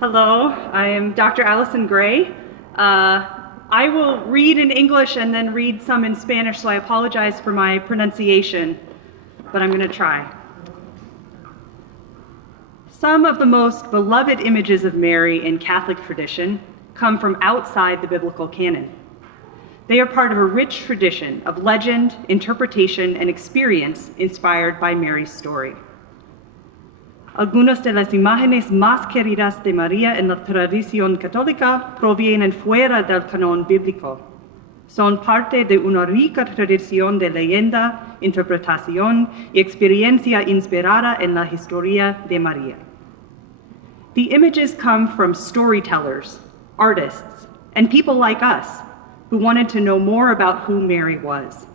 Hello, I am Dr. Allison Gray. I will read in English and then read some in Spanish, so I apologize for my pronunciation, but I'm going to try. Some of the most beloved images of Mary in Catholic tradition come from outside the biblical canon. They are part of a rich tradition of legend, interpretation, and experience inspired by Mary's story. Algunas de las imágenes más queridas de María en la tradición católica provienen fuera del canon bíblico. Son parte de una rica tradición de leyenda, interpretación y experiencia inspirada en la historia de María. The images come from storytellers, artists, and people like us who wanted to know more about who Mary was.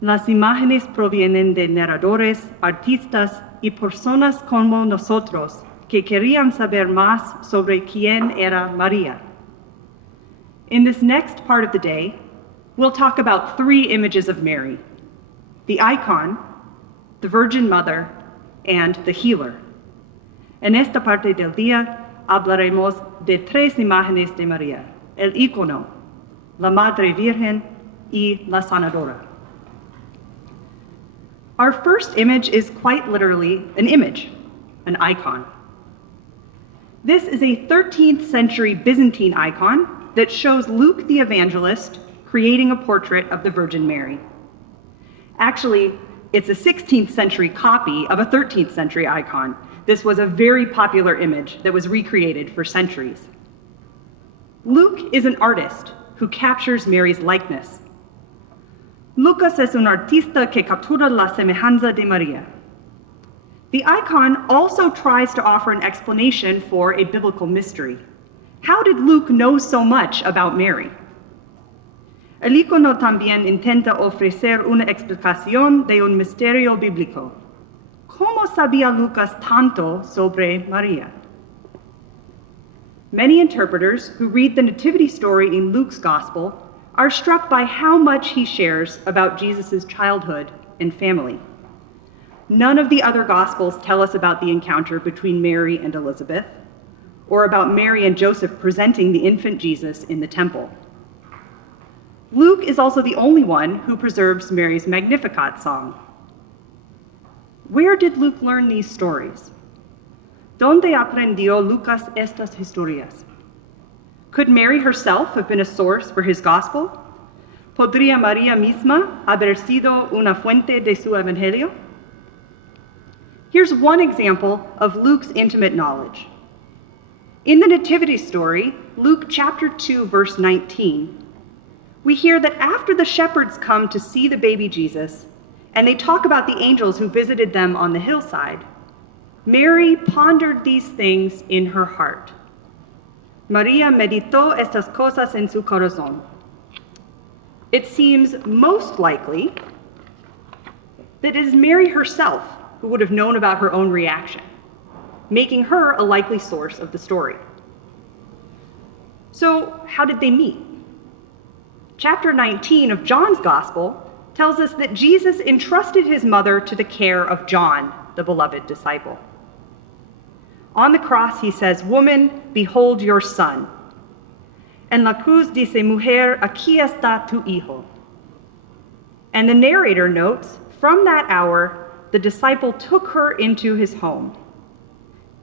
Las imágenes provienen de narradores, artistas, y personas como nosotros que querían saber más sobre quién era María. In this next part of the day, we'll talk about 3 images of Mary: the icon, the Virgin Mother, and the healer. En esta parte del día hablaremos de 3 imágenes de María: el Ícono, la Madre Virgen, y la Sanadora. Our first image is quite literally an image, an icon. This is a 13th century Byzantine icon that shows Luke the Evangelist creating a portrait of the Virgin Mary. Actually, it's a 16th century copy of a 13th century icon. This was a very popular image that was recreated for centuries. Luke is an artist who captures Mary's likeness. Lucas es un artista que captura la semejanza de María. The icon also tries to offer an explanation for a biblical mystery. How did Luke know so much about Mary? El Ícono también intenta ofrecer una explicación de un misterio bíblico. ¿Cómo sabía Lucas tanto sobre María? Many interpreters who read the nativity story in Luke's gospel are struck by how much he shares about Jesus' childhood and family. None of the other Gospels tell us about the encounter between Mary and Elizabeth, or about Mary and Joseph presenting the infant Jesus in the temple. Luke is also the only one who preserves Mary's Magnificat song. Where did Luke learn these stories? ¿Dónde aprendió Lucas estas historias? Could Mary herself have been a source for his gospel? ¿Podría María misma haber sido una fuente de su evangelio? Here's one example of Luke's intimate knowledge. In the Nativity story, Luke chapter 2, verse 19, we hear that after the shepherds come to see the baby Jesus, and they talk about the angels who visited them on the hillside, Mary pondered these things in her heart. María meditó estas cosas en su corazón. It seems most likely that it is Mary herself who would have known about her own reaction, making her a likely source of the story. So, how did they meet? Chapter 19 of John's Gospel tells us that Jesus entrusted his mother to the care of John, the beloved disciple. On the cross, he says, "Woman, behold your son." En la cruz dice, "Mujer, aquí está tu hijo." And the narrator notes, from that hour, the disciple took her into his home.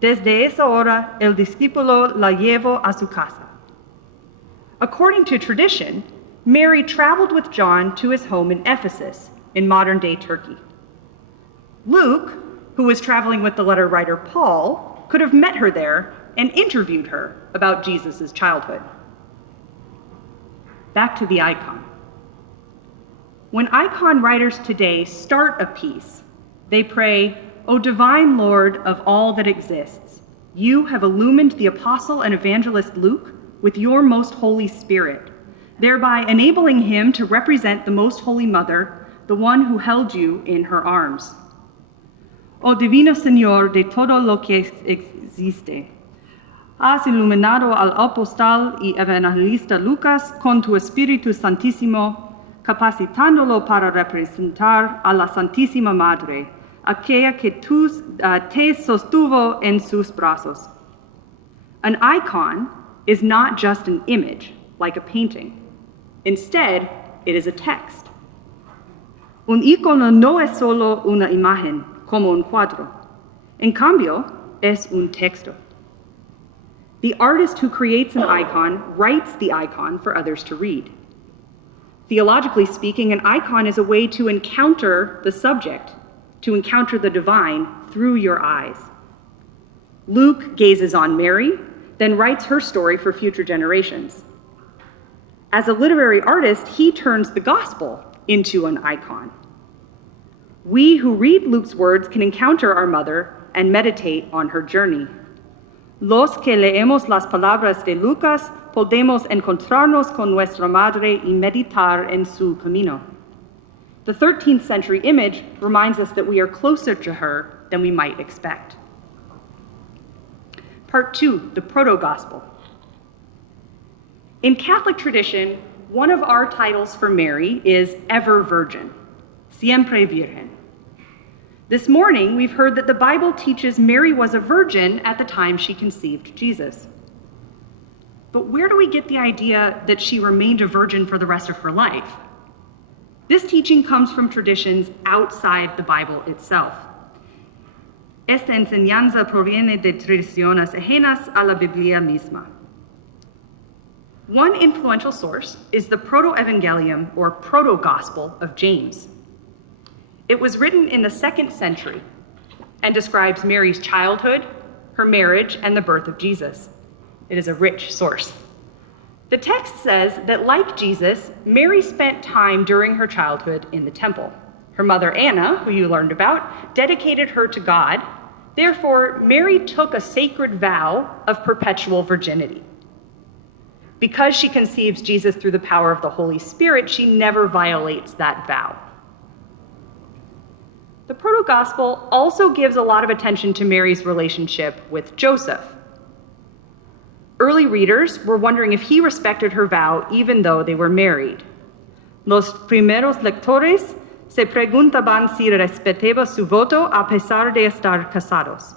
Desde esa hora, el discípulo la llevó a su casa. According to tradition, Mary traveled with John to his home in Ephesus, in modern-day Turkey. Luke, who was traveling with the letter writer Paul, could have met her there and interviewed her about Jesus' childhood. Back to the icon. When icon writers today start a piece, they pray, "O divine Lord of all that exists, you have illumined the apostle and evangelist Luke with your most holy spirit, thereby enabling him to represent the most holy mother, the one who held you in her arms. Oh divino Señor de todo lo que existe, has iluminado al apóstol y evangelista Lucas con tu Espíritu Santísimo, capacitándolo para representar a la Santísima Madre, aquella que te sostuvo en sus brazos. An icon is not just an image, like a painting. Instead, it is a text. Un ícono no es solo una imagen, como un cuadro. En cambio, es un texto. The artist who creates an icon writes the icon for others to read. Theologically speaking, an icon is a way to encounter the subject, to encounter the divine through your eyes. Luke gazes on Mary, then writes her story for future generations. As a literary artist, he turns the gospel into an icon. We who read Luke's words can encounter our mother and meditate on her journey. Los que leemos las palabras de Lucas podemos encontrarnos con nuestra madre y meditar en su camino. The 13th century image reminds us that we are closer to her than we might expect. Part 2, the proto-gospel. In Catholic tradition, one of our titles for Mary is Ever Virgin, Siempre Virgen. This morning, we've heard that the Bible teaches Mary was a virgin at the time she conceived Jesus. But where do we get the idea that she remained a virgin for the rest of her life? This teaching comes from traditions outside the Bible itself. Esta enseñanza proviene de tradiciones ajenas a la Biblia misma. One influential source is the Proto-Evangelium, or Proto-Gospel of James. It was written in the 2nd century and describes Mary's childhood, her marriage, and the birth of Jesus. It is a rich source. The text says that, like Jesus, Mary spent time during her childhood in the temple. Her mother Anna, who you learned about, dedicated her to God. Therefore, Mary took a sacred vow of perpetual virginity. Because she conceives Jesus through the power of the Holy Spirit, she never violates that vow. The Proto-Gospel also gives a lot of attention to Mary's relationship with Joseph. Early readers were wondering if he respected her vow even though they were married. Los primeros lectores se preguntaban si respetaba su voto a pesar de estar casados.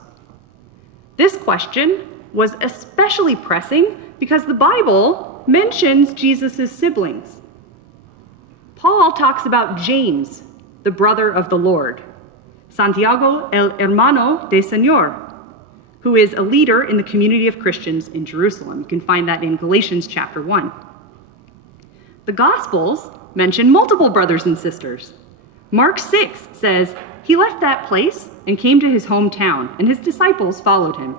This question was especially pressing because the Bible mentions Jesus' siblings. Paul talks about James, the brother of the Lord, Santiago, el hermano de Señor, who is a leader in the community of Christians in Jerusalem. You can find that in Galatians chapter 1. The Gospels mention multiple brothers and sisters. Mark 6 says, he left that place and came to his hometown, and his disciples followed him.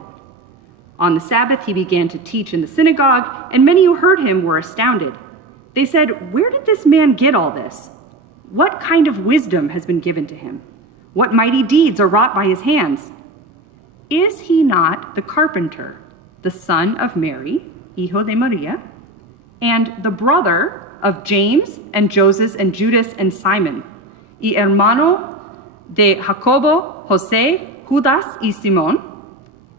On the Sabbath, he began to teach in the synagogue, and many who heard him were astounded. They said, where did this man get all this? What kind of wisdom has been given to him? What mighty deeds are wrought by his hands? Is he not the carpenter, the son of Mary, hijo de María, and the brother of James and Joseph and Judas and Simon, y hermano de Jacobo, José, Judas y Simón?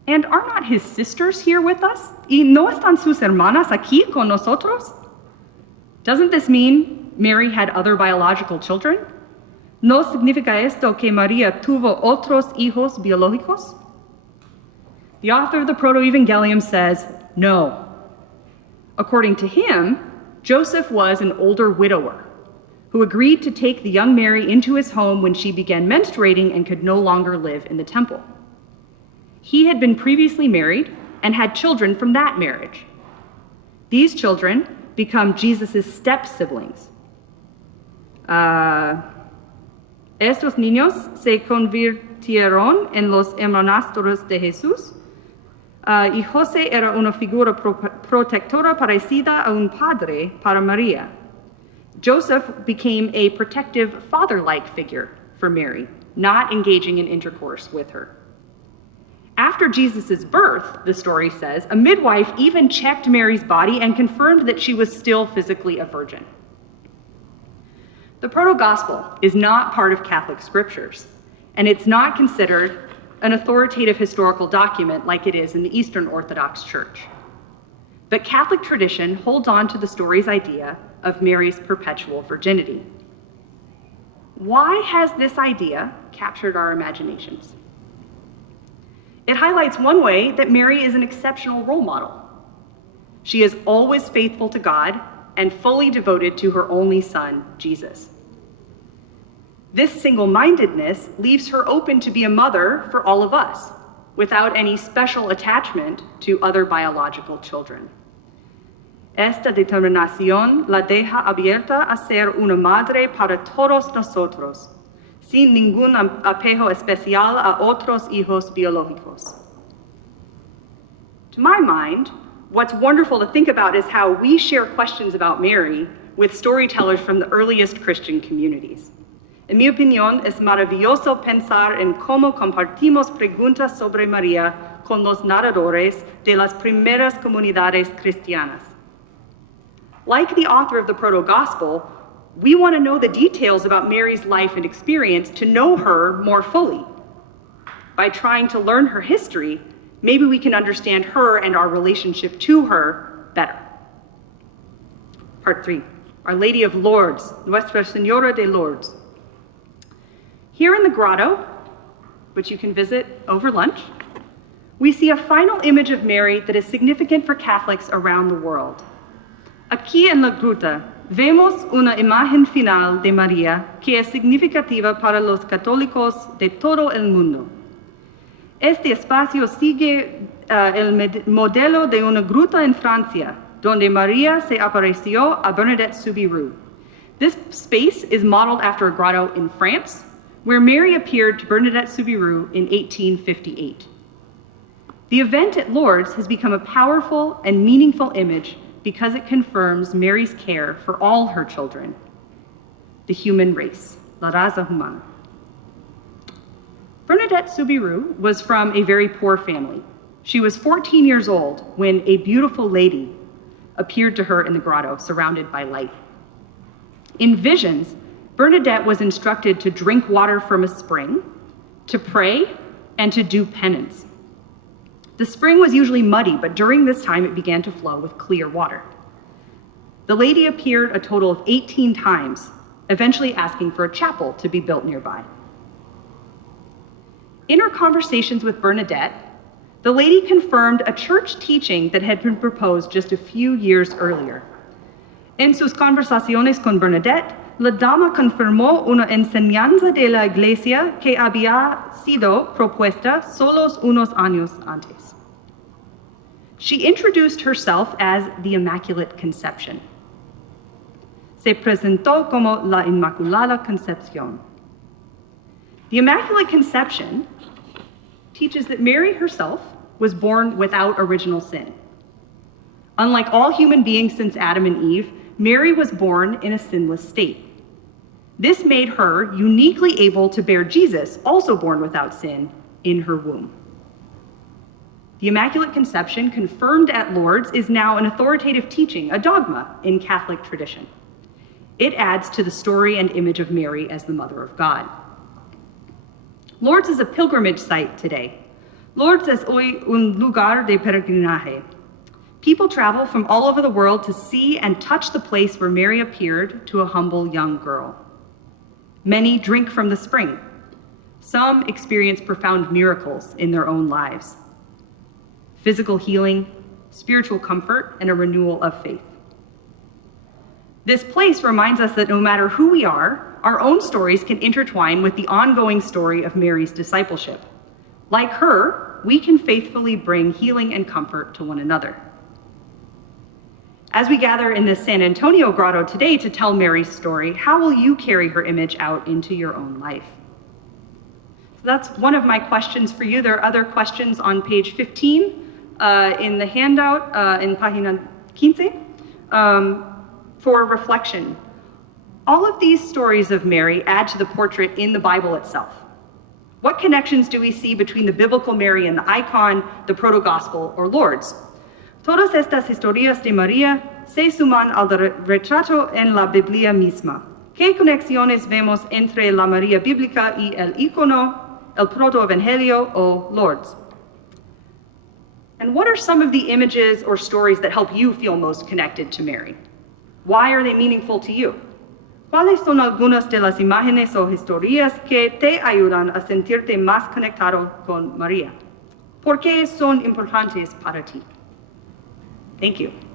And are not his sisters here with us? ¿Y no están sus hermanas aquí con nosotros? Doesn't this mean Mary had other biological children? ¿No significa esto que María tuvo otros hijos biológicos? The author of the Proto-Evangelium says, no. According to him, Joseph was an older widower who agreed to take the young Mary into his home when she began menstruating and could no longer live in the temple. He had been previously married and had children from that marriage. These children become Jesus' step-siblings. Estos niños se convirtieron en los hermanastros de Jesús, y José era una figura protectora parecida a un padre para María. Joseph became a protective father-like figure for Mary, not engaging in intercourse with her. After Jesus' birth, the story says, a midwife even checked Mary's body and confirmed that she was still physically a virgin. The Proto-Gospel is not part of Catholic scriptures, and it's not considered an authoritative historical document like it is in the Eastern Orthodox Church. But Catholic tradition holds on to the story's idea of Mary's perpetual virginity. Why has this idea captured our imaginations? It highlights one way that Mary is an exceptional role model. She is always faithful to God and fully devoted to her only son, Jesus. This single-mindedness leaves her open to be a mother for all of us, without any special attachment to other biological children. Esta determinación la deja abierta a ser una madre para todos nosotros, sin ningún apego especial a otros hijos biológicos. To my mind, what's wonderful to think about is how we share questions about Mary with storytellers from the earliest Christian communities. En mi opinión, es maravilloso pensar en cómo compartimos preguntas sobre María con los narradores de las primeras comunidades cristianas. Like the author of the Proto-Gospel, we want to know the details about Mary's life and experience to know her more fully. By trying to learn her history, maybe we can understand her and our relationship to her better. Part 3, Our Lady of Lourdes, Nuestra Signora de Lourdes. Here in the grotto, which you can visit over lunch, we see a final image of Mary that is significant for Catholics around the world. Aquí en la gruta vemos una imagen final de María que es significativa para los católicos de todo el mundo. Este espacio sigue el modelo de una gruta en Francia, donde María se apareció a Bernadette Soubirous. This space is modeled after a grotto in France, where Mary appeared to Bernadette Soubirous in 1858. The event at Lourdes has become a powerful and meaningful image because it confirms Mary's care for all her children, the human race, la raza humana. Bernadette Soubirous was from a very poor family. She was 14 years old when a beautiful lady appeared to her in the grotto, surrounded by light. In visions, Bernadette was instructed to drink water from a spring, to pray, and to do penance. The spring was usually muddy, but during this time it began to flow with clear water. The lady appeared a total of 18 times, eventually asking for a chapel to be built nearby. In her conversations with Bernadette, the lady confirmed a church teaching that had been proposed just a few years earlier. En sus conversaciones con Bernadette, la dama confirmó una enseñanza de la Iglesia que había sido propuesta solos unos años antes. She introduced herself as the Immaculate Conception. Se presentó como la Inmaculada Concepción. The Immaculate Conception teaches that Mary herself was born without original sin. Unlike all human beings since Adam and Eve, Mary was born in a sinless state. This made her uniquely able to bear Jesus, also born without sin, in her womb. The Immaculate Conception, confirmed at Lourdes, is now an authoritative teaching, a dogma in Catholic tradition. It adds to the story and image of Mary as the Mother of God. Lourdes is a pilgrimage site today. Lourdes es hoy un lugar de peregrinaje. People travel from all over the world to see and touch the place where Mary appeared to a humble young girl. Many drink from the spring. Some experience profound miracles in their own lives. Physical healing, spiritual comfort, and a renewal of faith. This place reminds us that no matter who we are, our own stories can intertwine with the ongoing story of Mary's discipleship. Like her, we can faithfully bring healing and comfort to one another. As we gather in this San Antonio grotto today to tell Mary's story, how will you carry her image out into your own life? So that's one of my questions for you. There are other questions on page 15 in the handout in Página 15 for reflection. All of these stories of Mary add to the portrait in the Bible itself. What connections do we see between the biblical Mary and the icon, the Proto-Gospel, or Lourdes? Todas estas historias de María se suman al retrato en la Biblia misma. ¿Qué conexiones vemos entre la María bíblica y el Ícono, el Proto-Evangelio, o Lourdes? And what are some of the images or stories that help you feel most connected to Mary? Why are they meaningful to you? ¿Cuáles son algunas de las imágenes o historias que te ayudan a sentirte más conectado con María? ¿Por qué son importantes para ti? Thank you.